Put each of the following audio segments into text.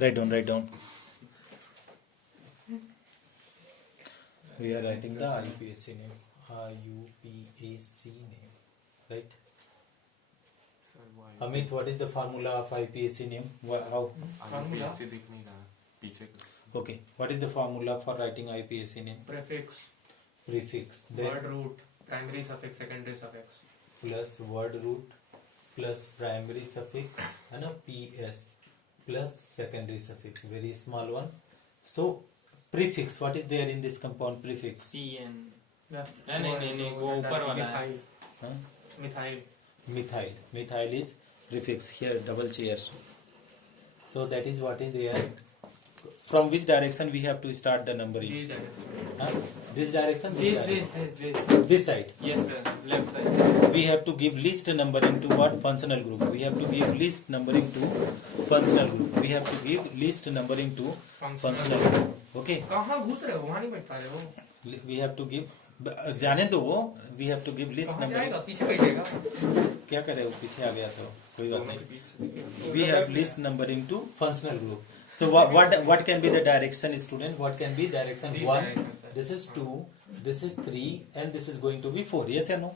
Write down. We are writing the IUPAC name. IUPAC name. Right? Amit, what is the formula of IUPAC name? How? IUPAC दिख नहीं रहा पीछे. Okay. What is the formula for writing IUPAC name? Prefix. Then Word root, primary suffix, secondary suffix. plus word root plus primary suffix and a PS plus secondary suffix. Very small one. So prefix. What is there in this compound prefix? CN. Yeah. नहीं, वो ऊपर वाला है. Huh? Methyl. Methyl is prefix. Here double chair. So that is what is there. From which direction we have to start the numbering? Huh? This direction. This side. Yes sir. Left side. We have to give least numbering to what? Functional group. We have to give least numbering to functional group. We have to give least numbering to functional group. Okay. कहाँ घुस रहे हो? वहाँ नहीं बैठ पा रहे हो? We have to give. जाने दो वो. We have to give least कहाँ numbering. जाएगा? पीछे बैठेगा. क्या करे वो पीछे आ गया तो कोई बात नहीं. We have least numbering to functional group. So what can be the direction, student? What can be direction? These 1. directions, sir. This is 2. This is 3, and this is going to be 4. Yes or no?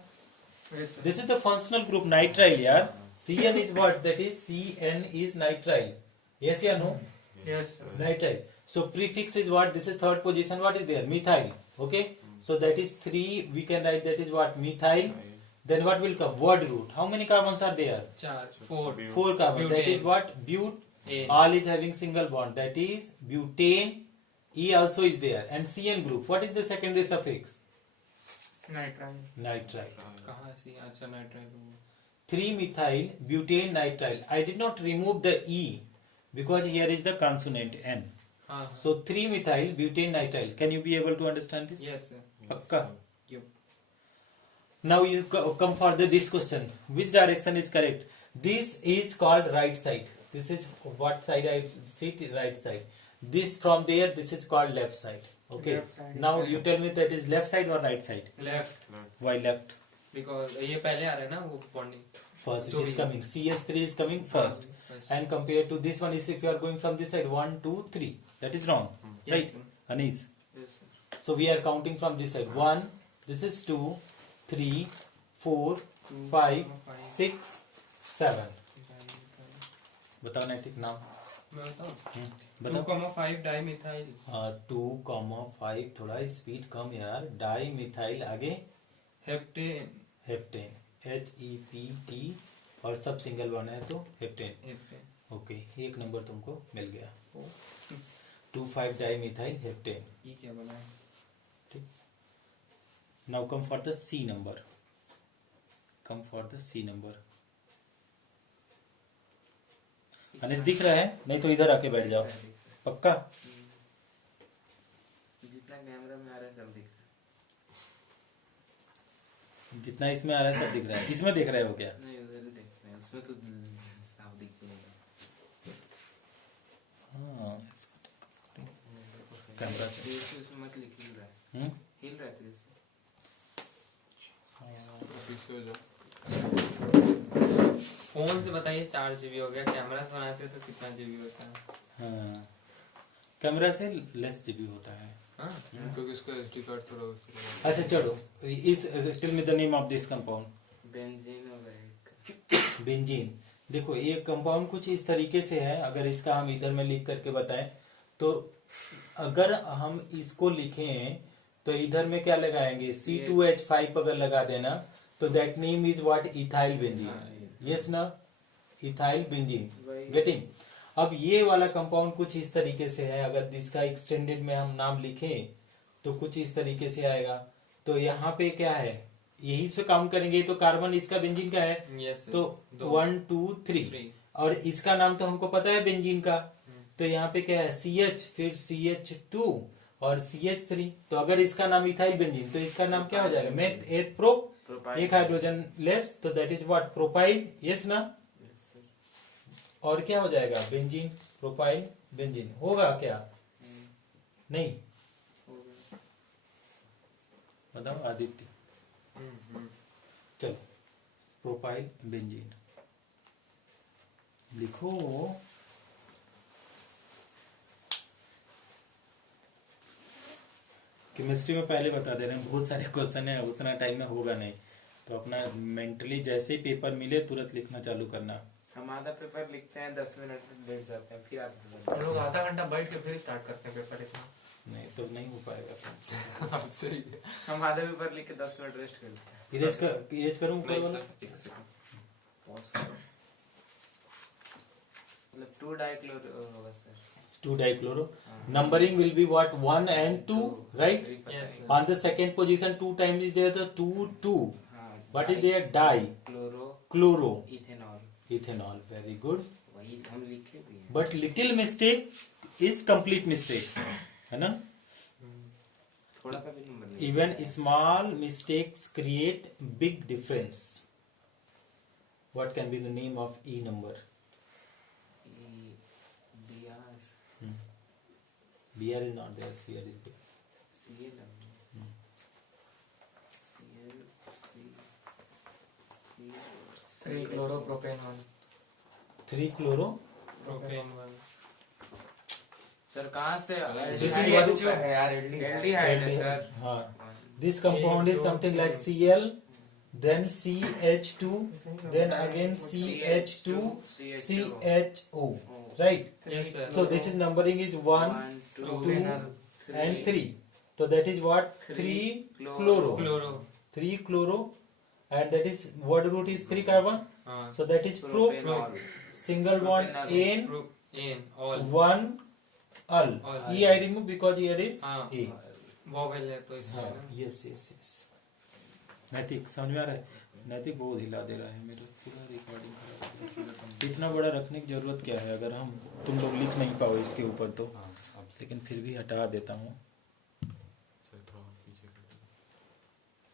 Yes, sir. This is the functional group nitrile. Yeah. CN is what? That is CN is nitrile. Yes or no? Yes, sir. Nitrile. So prefix is what? This is third position. What is there? Methyl. Okay. So that is 3. We can write that is what? Methyl. Then what will come? Word root. How many carbons are there? 4. 4 carbons. That is what? Butane. All is having single bond. That is butane. E also is there. And CN group. What is the secondary suffix? Nitrile. Nitrile. कहाँ से? अच्छा nitrile. 3-methyl butane nitrile. I did not remove the E because here is the consonant N. हाँ. So 3-methyl butane nitrile. Can you be able to understand this? Yes sir. Pakka. Yep. Now you come for this question. Which direction is correct? This is called right side. This is what side I sit? Right side. This from there, this is called left side. Okay. Left side. Now you tell me that is left side or right side? Left. Why left? Because ये पहले आ रहा है ना वो bonding. First it जो is भी coming. CS3 is coming first. First. And compared to this one is if you are going from this side 1, 2, 3. That is wrong. Yes, Right? sir. Anis. Yes sir. So we are counting from this side. 1, this is 2, 3, 4, 5, 6, 7. बताओ नैतिक नाम. मैं बताऊँ. बताओ. 2,5 dimethyl. 2,5 थोड़ा speed कम यार. Di methyl आगे heptane. Heptane. HEPT और सब सिंगल बॉन्ड है तो हेप्टेन. ओके. एक नंबर तुमको मिल गया. 2,5 डाई मिथाइल हेप्टेन. ये क्या बना है? ठीक. Now come for the C number. Come for the C number. अनिस दिख रहा है? नहीं तो इधर आके बैठ जाओ. पक्का? जितना कैमरा में आ रहा है सब दिख रहा जितना इसमें आ रहा है सब दिख रहा है. इसमें देख रहे हो क्या? है. नहीं उधर ही देख रहे हैं. उसमें तो साफ दिख रहा है. हाँ. कैमरा चाहिए. उसमें मत लिख. हिल रहा है. हिल रहा है इसमें. फोन से बताइए 4 GB हो गया. कैमरा से बनाते तो कितना GB होता है? हाँ. कैमरा से लेस जीबी होता है. हाँ. क्योंकि इसको SD कार्ड थोड़ा. अच्छा चलो. इस tell me the name of this compound. Benzene हो गया. बेंजीन. देखो ये कंपाउंड कुछ इस तरीके से है. अगर इसका हम इधर में लिख करके बताएं तो अगर हम इसको लिखें तो इधर में क्या लगाएंगे? C2H5 अगर लगा देना तो that name is what? Ethyl benzene. Yes ना? Ethyl benzene. गेटिंग? अब ये वाला कंपाउंड कुछ इस तरीके से है. अगर इसका एक्सटेंडेड में हम नाम लिखें तो कुछ इस तरीके से आएगा. तो यहाँ पे क्या है? यही से काउंट करेंगे तो कार्बन इसका बेंजीन का है. Yes, sir. तो 1 2 3 और इसका नाम तो हमको पता है बेंजीन का. तो यहाँ पे क्या है? CH फिर CH2 और CH3. तो अगर इसका नाम इथाइल बेंजीन तो इसका नाम क्या हो जाएगा? Meth eth prop. एक हाइड्रोजन लेस तो that is what? Propyl. Yes ना? और क्या हो जाएगा? बेंजीन. प्रोपाइल बेंजीन होगा क्या? नहीं. बताओ आदित्य. चलो. प्रोपाइल बेंजीन लिखो. केमिस्ट्री में पहले बता दे रहे हैं, बहुत सारे क्वेश्चन है, उतना टाइम में होगा नहीं, तो अपना मेंटली जैसे ही पेपर मिले तुरंत लिखना चालू करना। हम आधा पेपर लिखते हैं 10 मिनट में बैठ जाते हैं, फिर आधा पेपर हम लोग आधा घंटा बैठ के फिर स्टार्ट करते हैं पेपर इतना। नहीं तो नहीं हो पाएगा। सही है। हम आधा पेपर लिख के 10 मिनट रेस्ट करते हैं। इरेज करूँ ऊपर नहीं वाला? सर, एक सेकंड। पॉज करो। मतलब 2 डाइक्लोरो होगा sir. 2 dichloro. Numbering will be what? 1 and 2, right? Yes, sir. On the second position 2 times is there, the 2 2. हाँ, What is there? Di. Chloro Chloro. Ethanol, Ethanol. Very good. वही हम लिखे भी हैं। But little mistake is complete mistake. है ना? थोड़ा सा भी नंबर नहीं। Even small mistakes create big difference. What can be the name of E number? BR BR is not there. CR is there. CL CL 3 chloropropane 1 3 chloro. Propane 1। Sir कहाँ से This is what है यार aldehyde. Aldehyde है sir. हाँ. This compound is something like Cl, then CH2, then again CH2, CHO, right? Yes, sir. So this is numbering is 1, 2, and 3. So that is what? 3 chloro. Chloro 3 chloro, and that is what root is 3 carbon. हाँ So that is pro. Propanol Single bond N, N al 1 al. Al. E I remove because here is हाँ A. Vowel है तो इसमें हाँ, yes yes yes. नैतिक समझ में आ रहा है? नैतिक बहुत हिला दे रहा है, मेरा पूरा रिकॉर्डिंग खराब। इतना बड़ा रखने की जरूरत क्या है, अगर हम तुम लोग लिख नहीं पाओ इसके ऊपर तो, लेकिन फिर भी हटा देता हूँ। सर थोड़ा पीछे कर दो।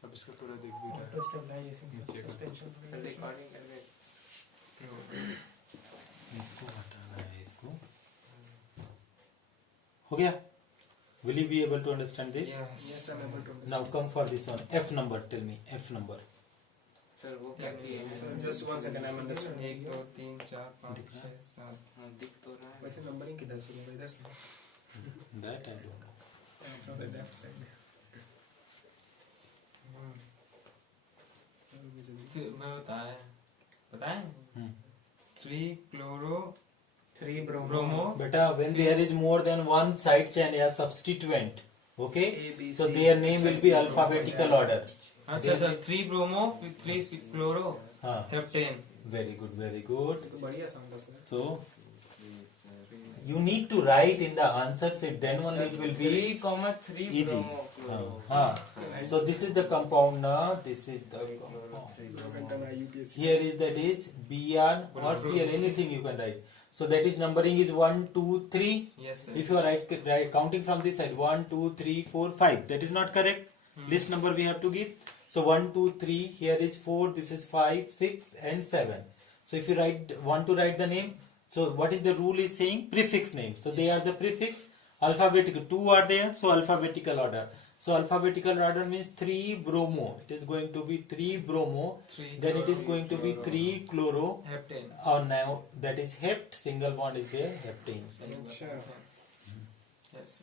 अब इसका पूरा देख भी रहा है। स्टेबलाइजेशन नीचे का। सस्पेंशन रिकॉर्डिंग करने इसको हटाना है, इसको हो गया। Will you be able to understand this? Yes I am able to Now come for this one. F number. Tell me F number. Sir वो क्या किए हैं? Just 1 second I am understanding. 1 2 3 4 5 दिख 6 रहा है? 7 हाँ दिख तो रहा है। वैसे नंबरिंग किधर से होगा? इधर से That I don't know. From the left side. मैं बताएं Hmm. 3 chloro 3 bromo bromo Beta, when there is more than one side chain या substituent, okay? A, B, So C, their name will be alphabetical order. अच्छा अच्छा 3 bromo 3 chloro हाँ. Heptane. Very good, very good. तो बढ़िया song था sir. So you need to write in the answer sheet, then only it will be 3,3 easy. Bromo हाँ, chloro. हाँ. So this is the compound now. This is the compound. Here is that is Br or Cl, anything you can write. So that is numbering is 1, 2, 3. Yes sir. If you are right counting from this side 1, 2, 3, 4, 5. That is not correct. List number we have to give. So 1, 2, 3. Here is 4. This is 5, 6, and 7. So if you want to write the name. So what is the rule is saying? Prefix name. So they are the prefix. Alphabetical. 2 are there. So alphabetical order. So alphabetical order means 3 bromo. It is going to be 3 bromo. 3 Then it is going to be 3 chloro. Heptane. Or now that is hept. Single bond is there. Heptane. अच्छा। Yes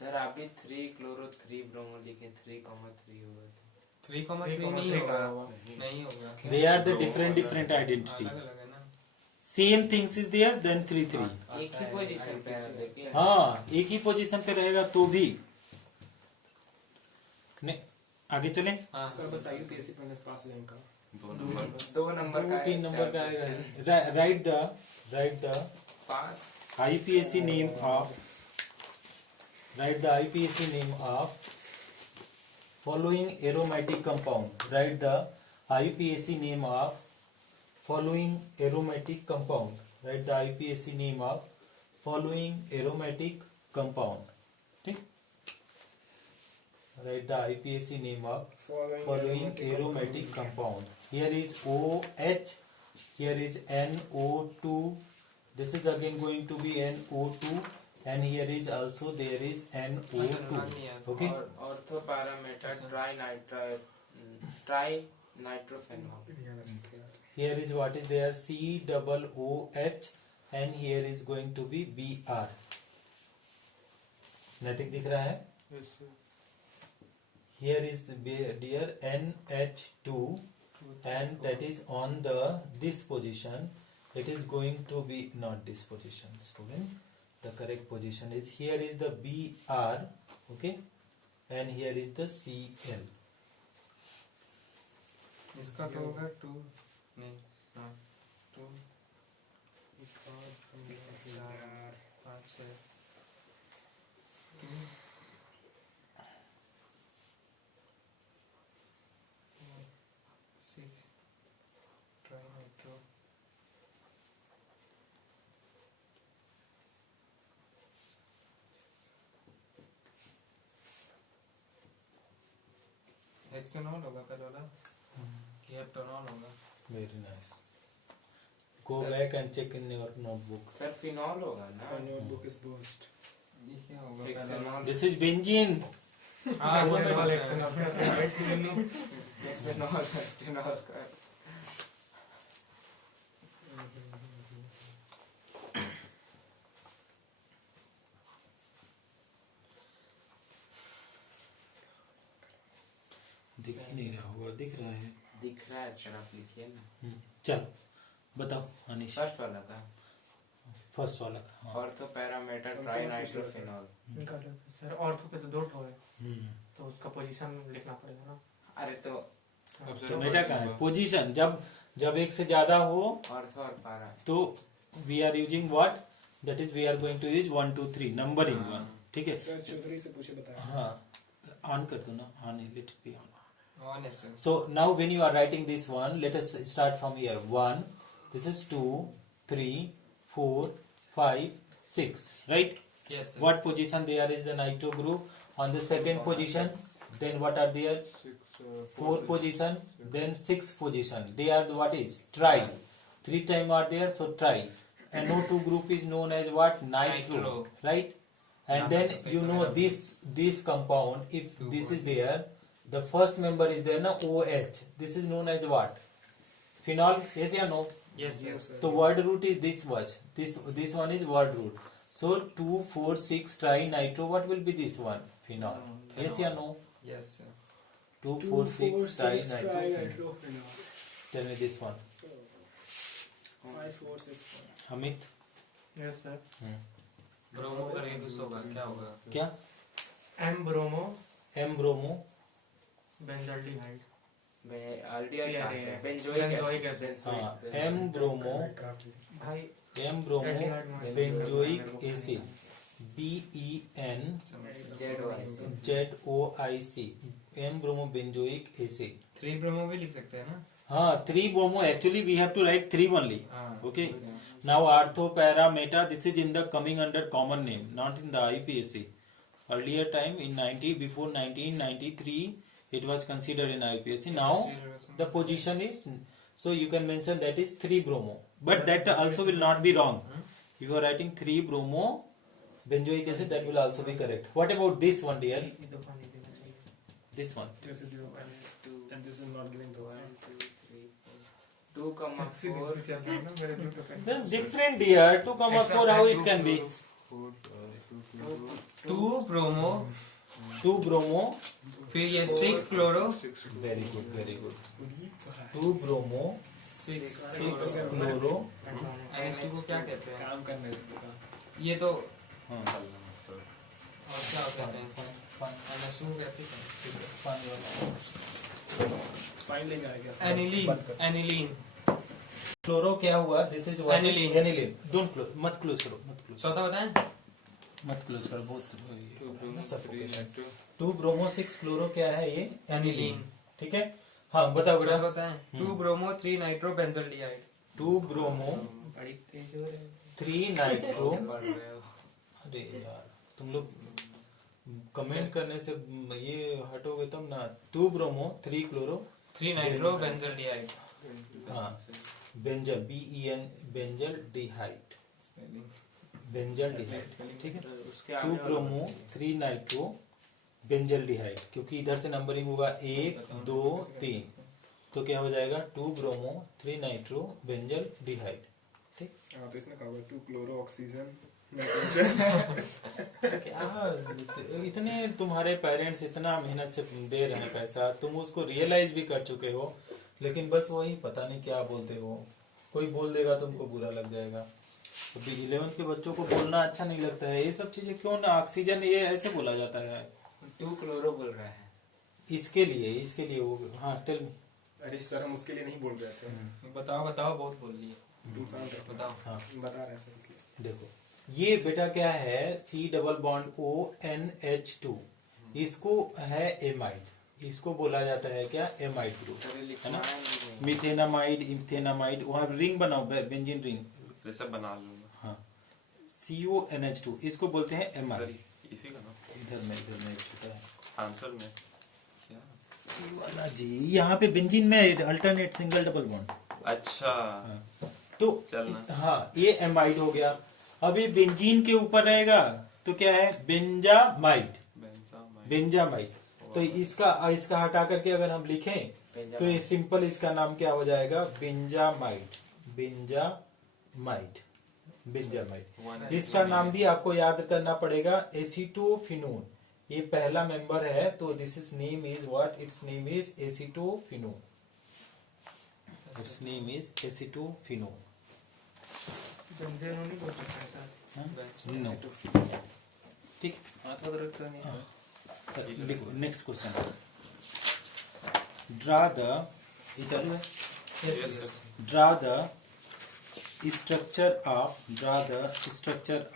sir आप भी 3 chloro 3 bromo लिखे 3,3 होगा। 3,3 नहीं होगा। नहीं होगा। They are the different identity. अलग-अलग है ना। Same things is there. Then 3 3. एक ही पोजीशन पे है लेकिन हाँ, एक ही पोजीशन पे रहेगा तो भी नहीं। आगे चलें। हाँ सर बस आईयूपीएससी पढ़ने से पास हो जाएगा। 2 नंबर का 3 नंबर का आएगा। Write the pass IPSC name of. Write the IPSC name of following aromatic compound. Write the IPSC name of following aromatic compound. Write the IPSC name of following aromatic compound. ठीक? Write the IPSC name of following aromatic compound. Here is OH. Here is NO2. This is again going to be NO2. And here is also there is NO2. Okay. Ortho parameter trinitrophenol. Here is what is there, COOH, and here is going to be Br. नैतिक दिख रहा है? Yes, sir. Here is dear NH2, and that is on this position. It is going to be not this position, student. The correct position is here is the Br, okay, and here is the Cl. इसका तो होगा 2 नहीं, हाँ 2 5 6 6 ट्राइनाइट्रो hexanol होगा पहले वाला कि हेप्टानॉल होगा। Very nice. Go Sir. back and check in your notebook. Sir phenol होगा ना। Notebook is boost. ये क्या होगा? हेक्सेनॉल। This is benzene. हाँ वो तो वाला हेक्सेनॉल हेक्सेनॉल का दिख ही नहीं रहा होगा, दिख रहा है। दिख रहा है सर, आप लिखिए ना। चलो बताओ अनिश। फर्स्ट वाला का फर्स्ट वाला का, हाँ। Ortho parameter trinitrophenol. निकालो सर, ऑर्थो पे तो 2 ठो है, हम्म। तो उसका पोजीशन लिखना पड़ेगा ना। अरे तो तो बेटा कहाँ है पोजीशन? जब एक से ज्यादा हो ऑर्थो और पैरा तो we are using what, that is we are going to use 1 2 3 numbering one, ठीक है। सर चौधरी से पूछे बताया। हाँ, ऑन कर दो ना, on let be on. On है sir. So now when you are writing this one, let us start from here. 1, this is 2, 3, 4, 5, 6, right? Yes sir. What position there is the nitro group? On the second position, then what are there? 4 position, then 6 position. They are the what is? Tri. 3 time are there, so tri. NO2 group is known as what? Nitro, right? And then you know this compound, if this is there, the first member is there na, OH. This is known as what? Phenol, yes or no? Yes yes. The word root is this much. This one is word root. So 2 4 6 trinitro, what will be this one? Phenol. Yes or no? Yes sir. 2 4 6 trinitro. Tell me this one. 5 4 6 Amit? Yes sir. Bromo का reduce होगा, क्या होगा? क्या? M bromo M bromo. Benzaldehyde. Aldehyde कहाँ से? Benzoic acid. हाँ, M bromo. भाई M bromo benzoic acid. BEN ZOIC. M bromo benzoic acid. 3 bromo भी लिख सकते हैं ना? हाँ, 3 bromo. Actually, we have to write 3 only. हाँ, Okay. Now, ortho para meta. This is in the coming under common name, not in the IPSC. Earlier time in before 1993, it was considered in IPSC. Now, the position is, so you can mention that is 3 bromo. But that also will not be wrong. If you are writing 3 bromo benzoic acid, that will also be correct. What about this one, dear? ये तो पानी देना चाहिए। This one. This is 0 and this is not giving the 1 2 3 4 2,4 That's different, dear. 2,4, how it can be? 2 bromo 2 bromo. फिर ये 6 chloro Very good, very good. 2 bromo. 6 chloro. NH2 को क्या कहते हैं? काम करने देगा। ये तो हाँ, और क्या कहते हैं सर? NH2 को कहते हैं फाइन लेंगे आगे। एनिलीन क्लोरो क्या हुआ? This is Aniline. Aniline. Don't close, मत क्लोज करो, मत क्लोज, चौथा बताएं? मत क्लोज करो, बहुत 2 ब्रोमो 6 क्लोरो क्या है ये? एनिलीन, ठीक है। हाँ बताओ चौथा बेटा। बताएं? 2 ब्रोमो 3 नाइट्रो बेंजल्डिहाइड। 2 ब्रोमो बड़ी तेज हो रही है। 3 नाइट्रो। अरे यार, तुम लोग कमेंट करने से ये हटोगे तब ना। 2 ब्रोमो 3 क्लोरो 3 नाइट्रो बेंजल्डिहाइड। हाँ, बेंजल BEN बेंजल डिहाइड, बेंजल डिहाइड, ठीक है। उसके 2 ब्रोमो 3 नाइट्रो बेंजल डिहाइड, क्योंकि इधर से नंबरिंग होगा 1 2 3। तो क्या हो जाएगा 2 ब्रोमो 3 नाइट्रो बेंजल डिहाइड। ठीक। हाँ तो इसमें कहा हुआ 2 क्लोरो ऑक्सीजन नाइट्रोजन। क्या इतने तुम्हारे पेरेंट्स इतना मेहनत से दे रहे हैं पैसा, तुम उसको रियलाइज भी कर चुके हो, लेकिन बस वही पता नहीं क्या बोलते हो, कोई बोल देगा तुमको बुरा लग जाएगा। तो 11th के बच्चों को बोलना अच्छा नहीं लगता है ये सब चीजें, क्यों ना ऑक्सीजन ये ऐसे बोला जाता है 2 क्लोरो बोल रहा है इसके लिए वो। हाँ टेल मी। अरे सर हम उसके लिए नहीं बोल रहे थे, बताओ बताओ, बहुत बोल लिए। तुम शांत रहो। बताओ। हाँ बता रहे सर इसलिए। देखो ये बेटा क्या है, C++ONH2, इसको है एमाइड, इसको बोला जाता है क्या एमाइड ग्रुप, है ना। मिथेनामाइड इथेनामाइड, वहाँ रिंग बनाओ बेंजीन रिंग, जैसे बना लूंगा। हाँ CONH2 इसको बोलते हैं एमाइड। इसी का ना इधर में छुटा है आंसर में क्या? ये वाला जी, यहाँ पे बेंजीन में अल्टरनेट सिंगल डबल बॉन्ड। अच्छा हाँ। तो चलना। हाँ ये एमाइड हो गया। अब ये बेंजीन के ऊपर रहेगा तो क्या है बेंजामाइड, बेंजामाइड। तो इसका हटा करके अगर हम लिखें तो ये सिंपल इसका नाम क्या हो जाएगा बेंजामाइड, बेंजामाइड, बेंजामाइड। इसका नाम भी आपको याद करना पड़ेगा एसीटोफिनोन, ये पहला मेंबर है, तो this is name is what, it's name is acetophenone, it's name is acetophenone. Benzene नहीं बोल सकता नो ठीक। लिखो नेक्स्ट क्वेश्चन। ड्रा द, ये चालू है, draw the structure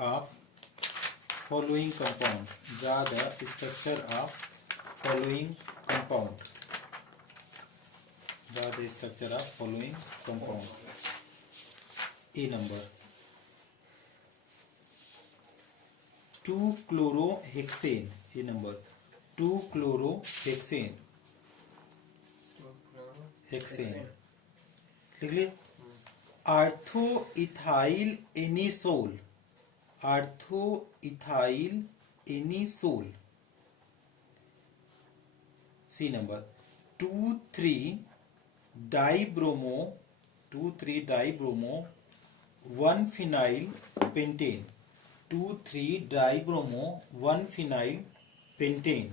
of following compound, draw the structure of following compound, draw the structure of following compound. A number 2-chlorohexane, A number 2-chlorohexane, hexane लिख लिए। Ortho ethyl anisole, ortho ethyl anisole, C number two three dibromo, two three dibromo one phenyl pentane, two three dibromo one phenyl pentane.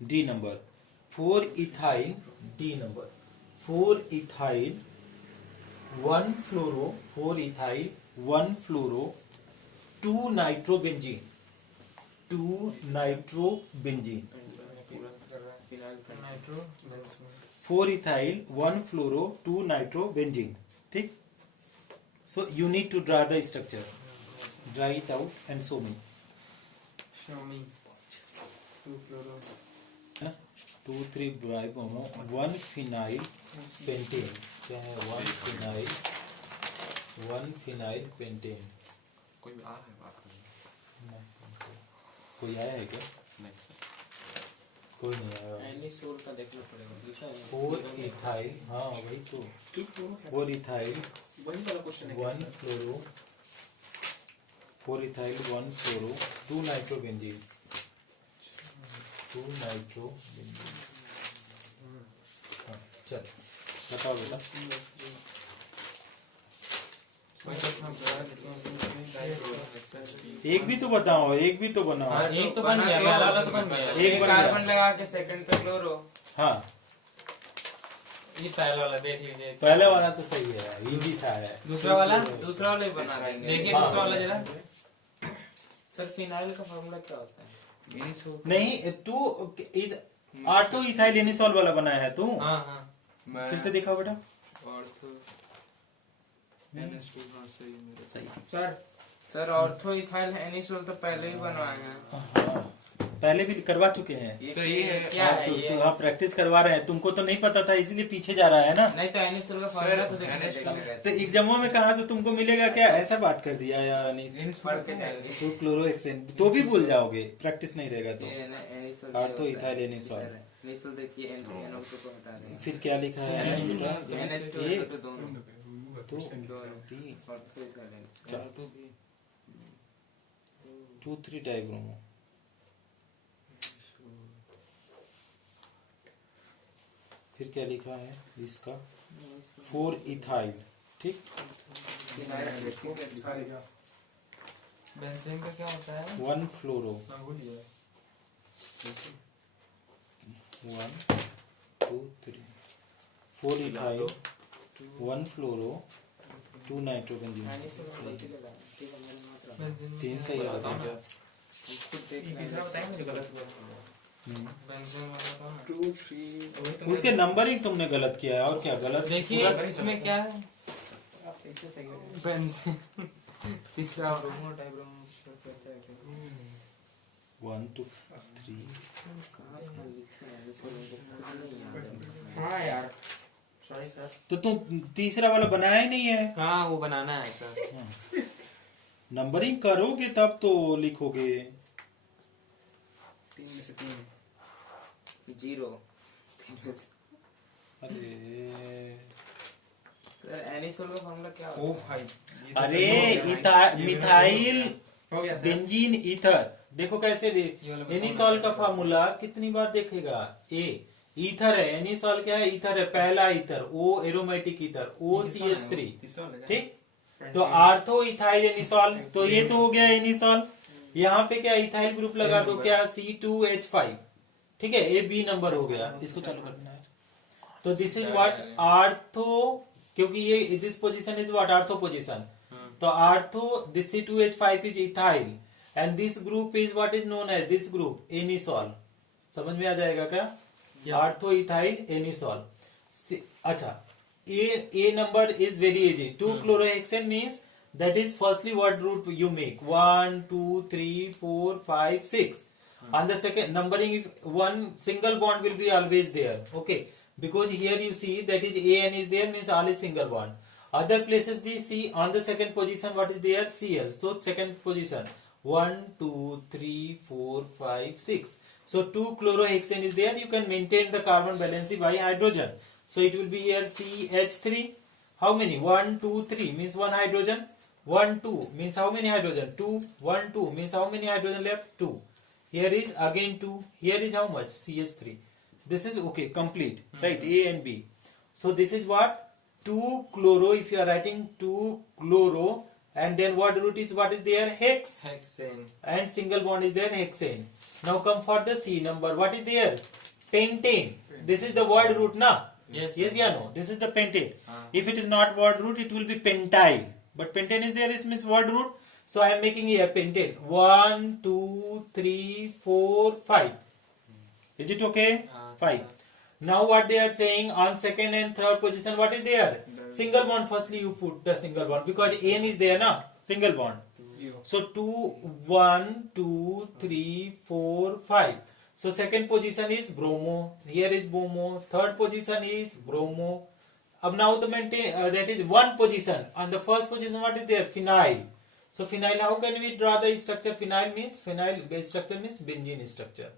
D number four ethyl, D number four ethyl one fluoro, four ethyl one fluoro two nitrobenzene, two nitrobenzene, four ethyl one fluoro two nitrobenzene. ठीक। So you need to draw the structure, draw it out and show me. Show me 2 chloro two three dibromo one phenyl pentane, क्या है 1-फिनाइल pentane. कोई आ रहा है बात करने? कोई आया है क्या? नहीं कोई नहीं आया। एनिसोल का देखना पड़ेगा दूसरा है। 4-इथाइल, हाँ वही तो 4-इथाइल वही वाला क्वेश्चन है 1-फ्लोरो, 4-इथाइल 1-फ्लोरो 2-नाइट्रोबेंजीन, 2-नाइट्रोबेंजीन। हाँ चल बताओ बेटा। एक भी तो बताओ, एक भी तो बनाओ। हाँ, एक तो बन गया, वाला तो बन गया। एक बन कार्बन गया। लगा के सेकंड पे क्लोरो। हाँ ये पहला वाला देख लीजिए। पहले वाला तो सही है, इजी सा है। दूसरा वाला ही बना देंगे। देखिए हाँ। दूसरा वाला जरा। सर फिनाइल का फॉर्मूला क्या होता है? नहीं तू आर्थोइथाइल एनिसोल वाला बनाया है तू। हाँ हाँ। फिर से दिखाओ बेटा। सही। सर ऑर्थोइथाइल एनिसोल तो पहले ही बनवाए हैं। हाँ, पहले भी करवा चुके हैं। ये क्या हाँ, है तो ये? हाँ प्रैक्टिस करवा रहे हैं, तुमको तो नहीं पता था इसलिए पीछे जा रहा है ना। नहीं तो एनिसोल का फॉर्मूला तो देखना तो एग्जामों में कहा तो तुमको मिलेगा क्या, ऐसा बात कर दिया यार अनीस। पढ़ के जाएंगे। 2-क्लोरोहेक्सेन तो भी भूल जाओगे, प्रैक्टिस नहीं रहेगा तो। Anisole ortho ethyl anisole. एनिसोल देखिए NO2 को हटा दें। फिर क्या लिखा है? NH2 ये तो दोनों। 2,3-डाइब्रोमो। फिर क्या लिखा है इसका 4 इथाइल, ठीक। बेंजीन का क्या होता है? 1 फ्लोरो, हाँ वही है 1 2 3 4 इथाइल 1 फ्लोरो 2 नाइट्रोबेंजीन। बेंजीन 3 सही आ गया। तीसरा बताएं मुझे गलत हुआ। बेंजीन वाला था ना। 2 3 उसके नंबरिंग तुमने गलत किया है, और क्या गलत? देखिए इसमें क्या है? बेंजीन तीसरा 1 2 3 हाँ यार सॉरी सर। तो तुम तीसरा वाला बनाया ही नहीं है। हाँ वो बनाना है सर। नंबरिंग करोगे तब तो लिखोगे। 3 में से 3 0 अरे सर एनिसोल का फॉर्मूला क्या ओ होता है? भाई अरे मिथाइल हो गया सर। बेंजीन ईथर, देखो कैसे दे। ये वाला एनिसॉल का फार्मूला कितनी बार देखेगा? ए ईथर है, एनिसॉल क्या है? ईथर है, पहला ईथर, ओ एरोमेटिक ईथर, OCH3, ठीक। तो आर्थो इथाइल एनिसॉल, तो ये तो हो गया एनिसॉल। यहाँ पे क्या इथाइल ग्रुप लगा दो, क्या C2H5, ठीक है, ये B नंबर हो गया। इसको चालू करना है। तो दिस इज व्हाट आर्थो, क्योंकि ये this position is what ortho position. तो ortho this C2H5 is ethyl and this group is what is known as this group anisole. समझ में आ जाएगा क्या? Ortho ethyl anisole. अच्छा, A number is very easy. 2 chlorohexane means that is firstly what root you make 1 2 3 4 5 6. On the second numbering, if one single bond will be always there, okay, because here you see that is AN is there means all is single bond. Other places we see on the second position what is there? Cl. So second position 1 2 3 4 5 6. So 2 chlorohexane is there. You can maintain the carbon valency by hydrogen. So it will be here CH3. How many? 1 2 3 means 1 hydrogen. 1 2 means how many hydrogen? 2. 1 2 means how many hydrogen left? 2. Here is again 2. Here is how much? CH3. This is okay, complete, right? A and B. So this is what? 2 chloro. If you are writing 2 chloro, and then what root is what is there? Hex. Hexane. And single bond is there, hexane. Now come for the C number. What is there? Pentane. This is the word root, na? Yes, Yes, yeah, no. This is the pentane. हाँ। If it is not word root, it will be pentyl. But pentane is there, it means word root. So I am making here pentane. 1 2 3 4 5. Is it okay? हाँ, 5. Now what they are saying on second and third position, what is there? Single bond. Firstly you put the single bond because N is there, na? Single bond. So 2 1 2 3 4 5. So second position is bromo. Here is bromo. Third position is bromo. अब now the maintain that is one position. On the first position, what is there? Phenyl. So phenyl. How can we draw the structure? Phenyl means phenyl base structure means benzene structure.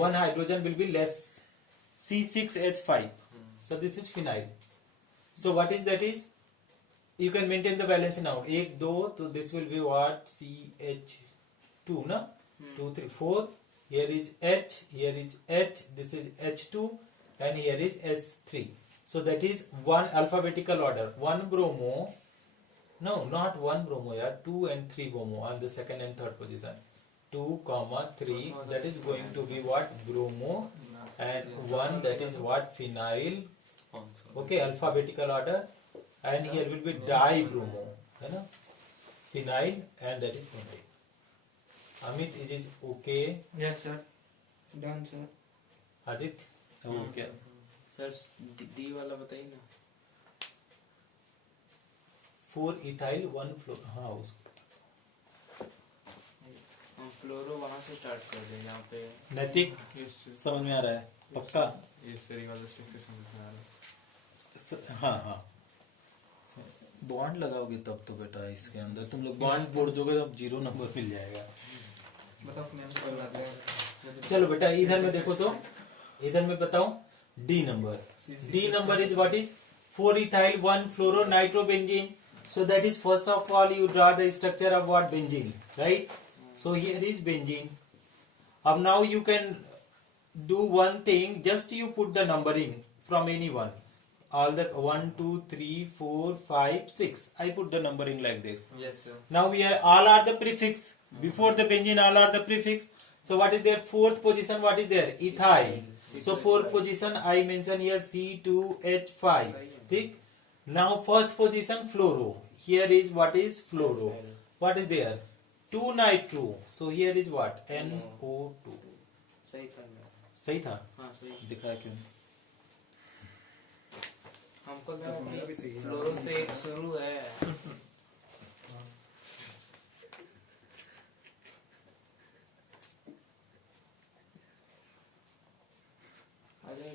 One hydrogen will be less. C6H5. So this is phenyl. So what is that is? You can maintain the valency now. 1 2. So this will be what? CH2, na? 2 3 4. Here is H, here is H, this is H2 and here is S3. So that is one alphabetical order. 1 bromo, no, not 1 bromo, yeah, 2 and 3 bromo on the second and third position. 2, 3, that is going to be what? Bromo, and 1 that is what? Phenyl. Okay, alphabetical order, and here will be dibromo, है ना? Phenyl and that is phenyl. Amit, it is okay? Yes sir. Done sir. Aditya okay. Sir D वाला बताइए ना। 4 ethyl 1 floor, हाँ उसको हम फ्लोरो वहाँ से स्टार्ट कर दें यहाँ पे। नैतिक समझ में आ रहा है पक्का? ये सही वाला स्ट्रक्चर समझ में आ रहा है। हाँ हाँ, बॉन्ड लगाओगे तब तो बेटा इसके अंदर तुम लोग बॉन्ड बोलोगे तो 0 नंबर मिल जाएगा। बताओ अपने आप को बनाते हैं। चलो बेटा इधर में देखो, तो इधर में बताओ D number. D number is what is 4 ethyl 1 fluoro nitrobenzene. So that is first of all you draw the structure of what? Benzene, right? So here is benzene. Now you can do one thing, just you put the numbering from anyone. All the 1, 2, 3, 4, 5, 6. I put the numbering like this. Yes, sir. Now we are all are the prefix. Before the benzene, all are the prefix. So what is their fourth position? What is there? Ethyl. So fourth position I mention here C2H5. ठीक? Now first position fluoro. Here is what is fluoro. What is there? 2 nitro. So here is what? NO2. सही था मेरा। सही था? हाँ सही। दिखाया क्यों? हमको तो हमारा भी सही है। फ्लोरो से एक शुरू है।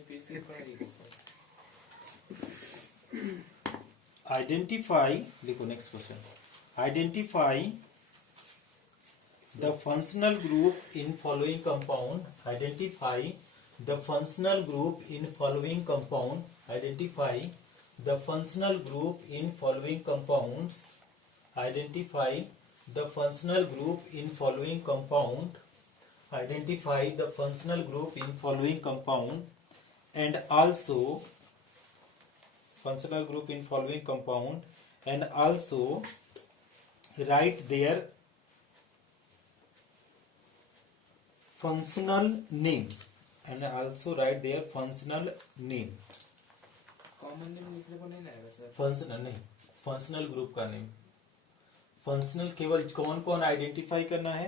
पीसी पर Identify, लिखो next question. Identify the functional group in following compound. Identify the functional group in following compound. Identify the functional group in following compounds. Identify the functional group in following compound. Identify the functional group in following compound, and also functional group in following compound, and also write their functional name, and also write their functional name. Common name लिखने को नहीं लगेगा sir. Functional नहीं, functional group का name. Functional केवल कौन कौन identify करना है,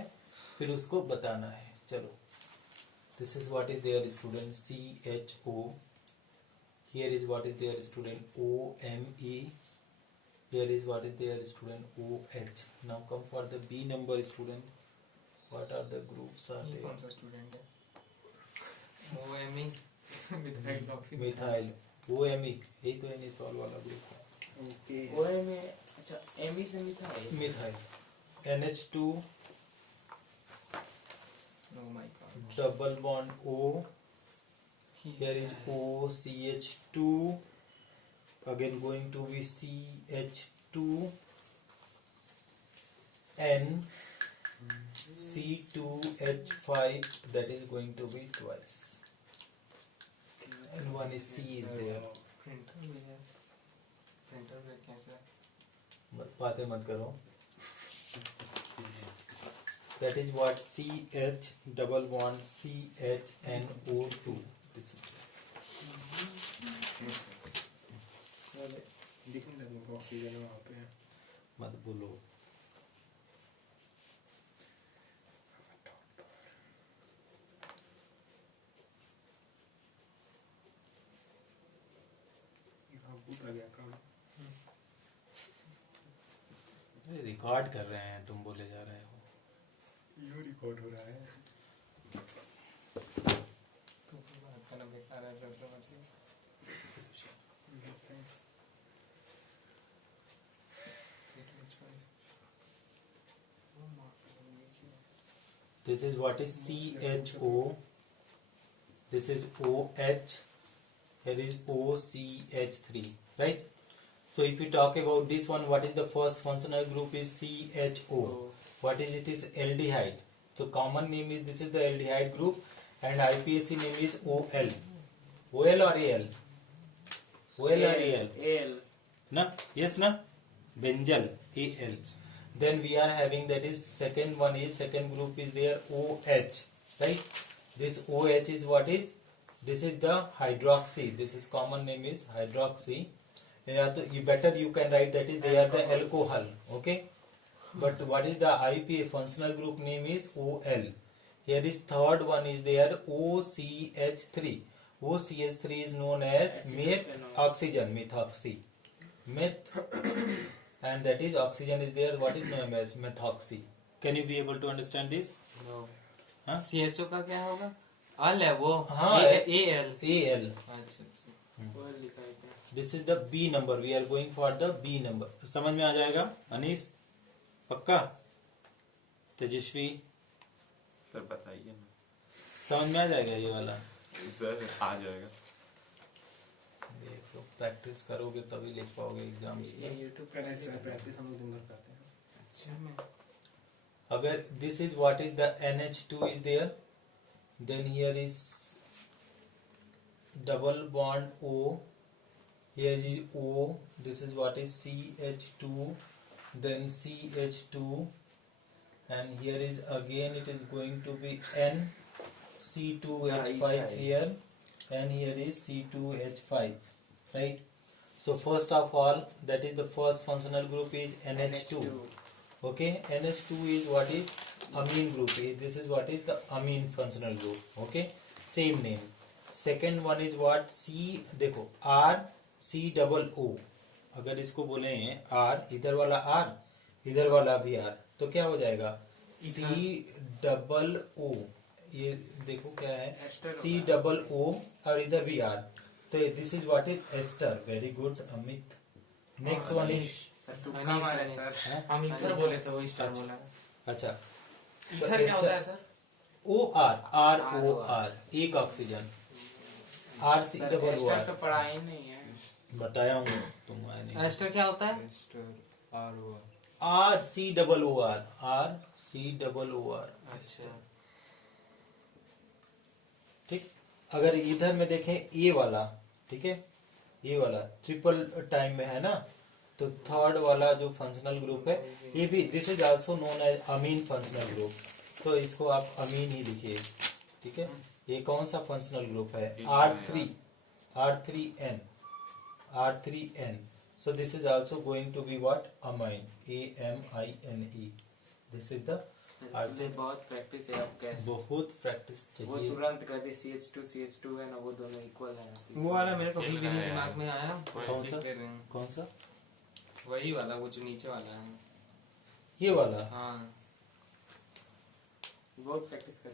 फिर उसको बताना है। चलो, this is what is there student CHO. Here is what is their student OMe. Here is what is their student OH. Now come for the B number student. What are the groups are ये there? कौन सा student है? OMe methyl oxy methyl OMe, यही तो anisole वाला group है। Okay. OMe अच्छा Amy से methyl. Methyl NH2 oh my God double bond O. Here is OCH2, again going to be CH2, N C2H5, that is going to be twice, and one is C is there. Printer भी है printer पे कैसा बातें मत करो. That is what CH double bond CHNO2. This is दिखने लगा oxygen वहाँ पे। मत बोलो. यहाँ भूत आ गया काम। रिकॉर्ड कर रहे हैं, तुम बोले जा रहे हो. यूँ रिकॉर्ड हो रहा है। तो बात करना बेकार है सर समझिए thanks. This is what is CHO. This is OH. Here is OCH3. Right? So if you talk about this one, what is the first functional group is CHO. What is it? Is aldehyde. So common name is, this is the aldehyde group, and IPAC name is OL. OL or AL? OL or AL? AL Na? Yes, na? Benzyl, AL. Then we are having, that is second one is, second group is there OH, right? This OH is what is? This is the hydroxy. This is common name is hydroxy. Yeah, so you better you can write that is they are the alcohol, okay? But what is the IPA functional group name is OL. Here is third one is there OCH3. OCH3 is known as methoxygen, methoxy. And that is oxygen is there, what is known as methoxy. Can you be able to understand this? No हाँ? CHO का क्या होगा? अल है वो। हाँ, AL AL. अच्छा अच्छा वो लिखा है क्या? This is the B number. We are going for the B number. समझ में आ जाएगा अनीस? पक्का? तेजस्वी सर बताइए ना समझ में आ जाएगा ये वाला? सर आ जाएगा देखो, प्रैक्टिस करोगे तभी लिख पाओगे एग्जाम ये में. YouTube करें पर सर प्रैक्टिस हम लोग दिन भर करते हैं। अच्छा मैं अगर this is what is the NH2 is there, then here is double bond O. Here is O. This is what is CH2. Then CH2. And here is again it is going to be N. C2H5 here. And here is C2H5. Right? So first of all, that is the first functional group is NH2. Okay, NH2 is what is amine group. This is what is the amine functional group. Okay, same name. Second one is what C. देखो R C double O. अगर इसको बोले R, इधर वाला R, इधर वाला भी R, तो क्या हो जाएगा C double O. ये देखो क्या है C double O और इधर भी R. तो this is what is ester. Very good Amit. Next one is हम इथर बोले थे, वो स्टार बोला. अच्छा, इथर क्या होता है sir? O R O R, एक oxygen. R C double O ester R तो पढ़ा ही नहीं है. बताया हूँ तुम आए नहीं. एस्टर क्या होता है? Ester R O R. R C double O R. R C double O R. अच्छा, ठीक. अगर इधर में देखें ए वाला, ठीक है, ये वाला ट्रिपल टाइम में है ना, तो थर्ड वाला जो फंक्शनल ग्रुप है ये भी this is also known as amine functional group. तो इसको आप अमीन ही लिखिए. ठीक है, ये कौन सा फंक्शनल ग्रुप है? R3N. R3N. So this is also going to be what? Amine. AMINE. This is the इसमें बहुत प्रैक्टिस है. अब कैसे बहुत प्रैक्टिस वो चाहिए. तुरंत कर दे. CH2 है ना, वो दोनों इक्वल है. वो वाला मेरे को फिर भी नहीं दिमाग में आया. कौन सा? कौन सा? वही वाला, वो जो नीचे वाला है. ये वाला. हाँ, बहुत प्रैक्टिस कर.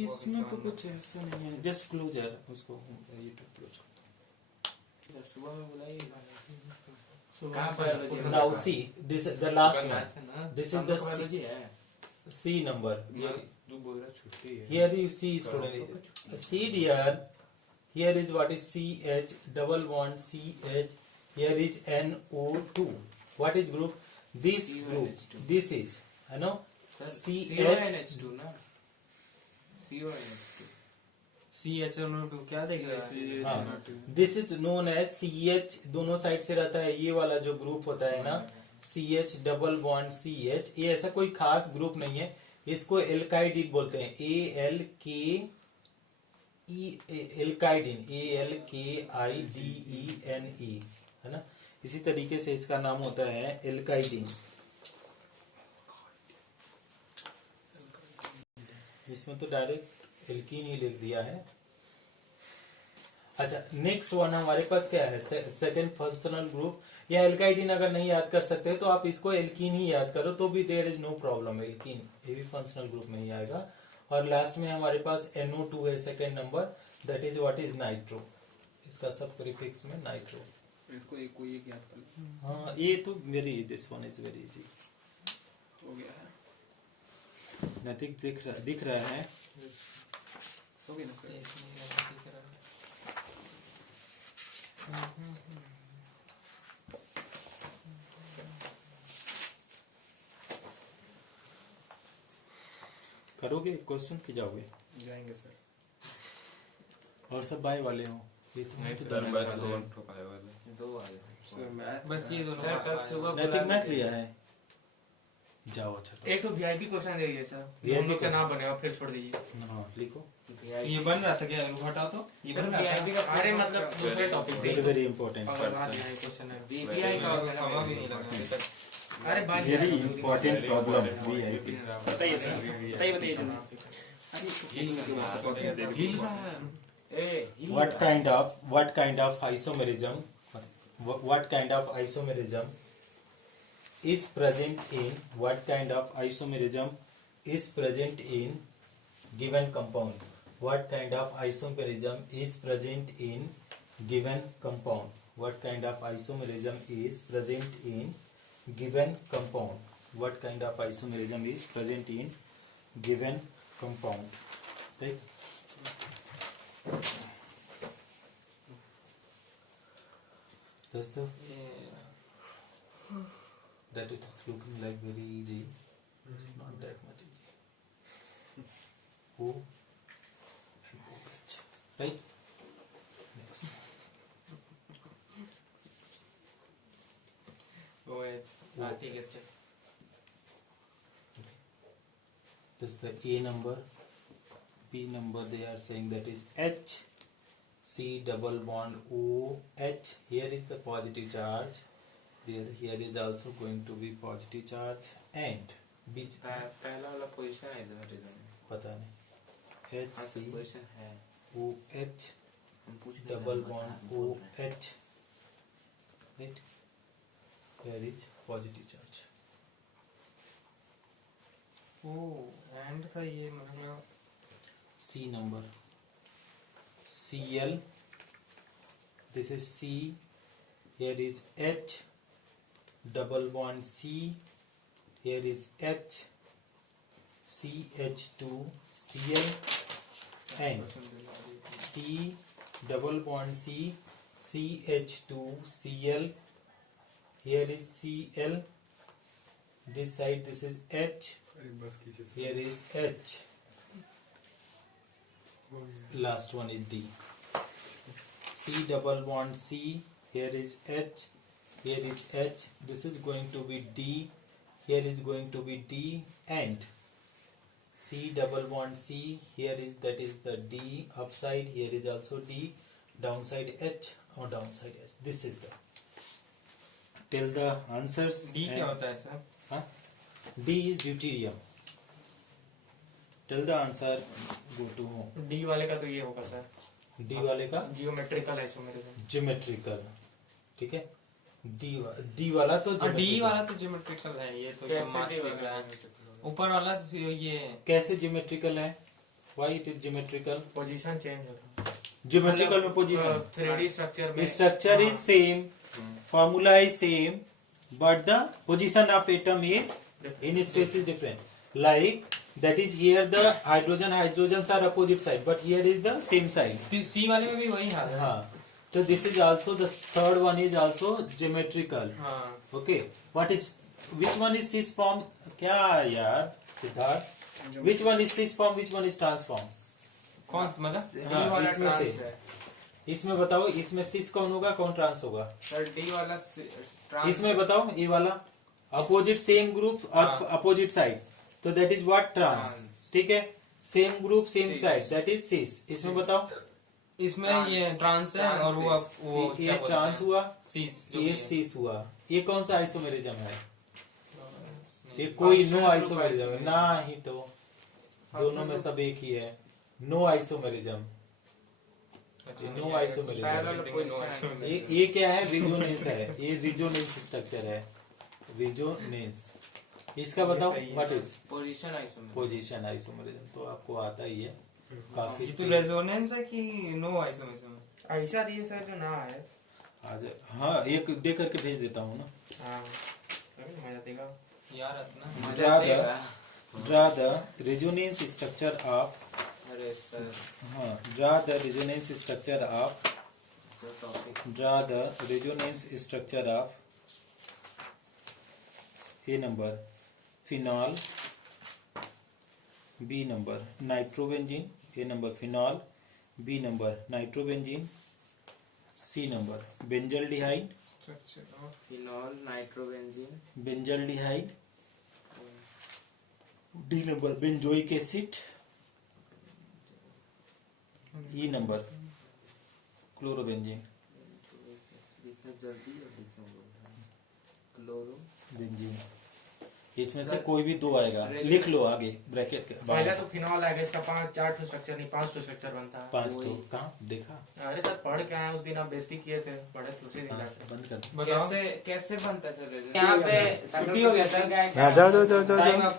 इसमें तो कुछ ऐसा नहीं है. जस्ट क्लोजर उसको यूट्यूब क्लोज. सुबह में बुलाइए. कहाँ पर? Now see, this is the last one. This is the biology है. C number. तू बोल रहा छुट्टी है. Here you see student. See dear. Here is what is CH double bond CH. Here is NO2. What is group? This group. This is. You know. CONH2 ना. CONH2. CH2 क्या देखेगा? हाँ. This is known as CH. दोनों side से रहता है. ये वाला जो ग्रुप होता है ना, CH डबल बॉन्ड CH, ये ऐसा कोई खास ग्रुप नहीं है. इसको एल्काइडिन बोलते हैं. ALKE एल्काइडिन. ALKIDENE है ना. इसी तरीके से इसका नाम होता है एल्काइडिन. इसमें तो डायरेक्ट एल्कीन ही लिख दिया है. अच्छा, नेक्स्ट वन हमारे पास क्या है? Second functional group. या एल्काइडिन अगर नहीं याद कर सकते तो आप इसको एल्कीन ही याद करो तो भी there is no problem. Alkene ये भी फंक्शनल ग्रुप में ही आएगा. और लास्ट में हमारे पास NO2 है second number. That is what is nitro. इसका सब प्रीफिक्स में नाइट्रो. इसको एक कोई एक याद कर लो. हाँ, ये तो very, this one is very easy. हो गया है. नैतिक दिख रहा है. हो गया ना. करोगे क्वेश्चन की जाओगे? जाएंगे सर. और सब बाय वाले हो? ये तो नहीं तो सर, दोनों बस वाले दो हैं. ठोकाए वाले. दो आ गए. Sir math. बस ये दोनों. सर कल सुबह नैतिक मैथ लिया है. जाओ. अच्छा तो. एक तो VIP क्वेश्चन दे दीजिए सर. VIP हम लोग का question. नाम बनेगा, फिर छोड़ दीजिए. हाँ, लिखो. ये बन रहा था क्या? हटाओ तो. ये बन रहा VIP था. का अरे मतलब दूसरे टॉपिक से. Very very important. अगर बात नहीं क्वेश्चन है. VPI का हवा भी नहीं लगा अभी तक. अरे बात वेरी इंपॉर्टेंट प्रॉब्लम. VIP. बताइए सर. बताइए जल्दी. हिल रहा है. What kind of isomerism? What kind of isomerism is present in? What kind of isomerism is present in given compound? What kind of isomerism is present in given compound? What kind of isomerism is present in given compound? What kind of isomerism is present in given compound? Right? That's the that it is looking like very easy. It's not that much easy. O and OH. Right? ठीक है sir. This is the A number. B number they are saying that is H. C double bond O H. Here is the positive charge. Here is also going to be positive charge. And B. पहला वाला position है sir reason पता नहीं. H C position है O H हम पूछ double bond O H. Right. Here is positive charge. O end का ये मतलब C number Cl. This is C. Here is H double bond C. Here is H CH2 Cl and C double bond C CH2 Cl. Here is Cl. This side this is H. अरे बस कीजिए sir. Here is H. हो गया। Last one is D. C double bond C. Here is H. Here is H. This is going to be D. Here is going to be D and C double bond C. Here is that is the D upside. Here is also D. Downside H or downside H. This is the. Till the answers. D क्या होता है sir? Huh? D is deuterium. Till the answer go to home. D वाले का तो ये होगा sir, D वाले का जियोमेट्रिकल आइसोमेरिज्म। ज्योमेट्रिकल. ठीक है. D वाला तो डी geometrical. वाला तो जियोमेट्रिकल है, ये तो जो मास दिख रहा है ऊपर वाला ये कैसे ज्योमेट्रिकल है? Why it is geometrical? Position change होता है Geometrical में पोजीशन. 3D स्ट्रक्चर में Structure is same, formula is same, but the position of atom is in space is different. Like that is here the hydrogens are opposite side, but here is the same side. सी वाले में भी वही हाल है। हाँ. So this is also the third one is also geometrical. हाँ Okay. What is which one is cis form? क्या यार Siddharth? Which one is cis form? Which one is trans form? कौन सा मतलब? हाँ, डी वाला इसमें ट्रांस से। है इसमें बताओ इसमें cis कौन होगा कौन ट्रांस होगा? सर, डी वाला ट्रांस इसमें बताओ ये वाला अपोजिट सेम ग्रुप और हाँ। अपोजिट साइड तो that is what trans. Trans. ठीक है. Same group same Cis. Side that is cis. इसमें बताओ इसमें ट्रांस। ये ट्रांस है और वो ये क्या बोलते ट्रांस हैं? हुआ सीस ये सिस हुआ. ये कौन सा आइसोमेरिज्म है? ये नहीं, कोई functional no group isomerism isomerism। ना ही तो दोनों में सब एक ही है. No isomerism. No isomerism. ये क्या है? रिजोनेंस है. ये रिजोनेंस स्ट्रक्चर है. रिजोनेंस. इसका बताओ what is position isomerism. Position isomerism. तो आपको आता ही है काफी. ये तो रेजोनेंस है कि नो आइसोमेरिज्म? ऐसा दिए सर जो ना है। आज हाँ एक दे करके भेज देता हूँ ना. हाँ मजा देगा यार इतना Draw the draw the resonance structure of अरे सर हाँ draw the resonance structure of draw the resonance structure of A number phenol, B number nitrobenzene, A number phenol, B number nitrobenzene, C number benzaldehyde, structure of phenol nitrobenzene benzaldehyde, D number benzoic acid, E number chlorobenzene. इतना जल्दी और क्यों बोल रहा है? Chloro benzene. इसमें से कोई भी दो आएगा. लिख लो आगे ब्रैकेट के पहले बाद. तो फिनॉल आएगा, इसका 4 ठो स्ट्रक्चर नहीं 5 ठो स्ट्रक्चर बनता है। 5 तो कहाँ देखा? अरे सर पढ़ के आए उस दिन, आप बेइज्जती किए थे, पढ़े तो उसी दिन हाँ, जाके। बंद कर. बताओ कैसे बनता है सर? यहाँ पे छुट्टी हो गया सर। हाँ जाओ जाओ जाओ जाओ टाइम जाओ। अप।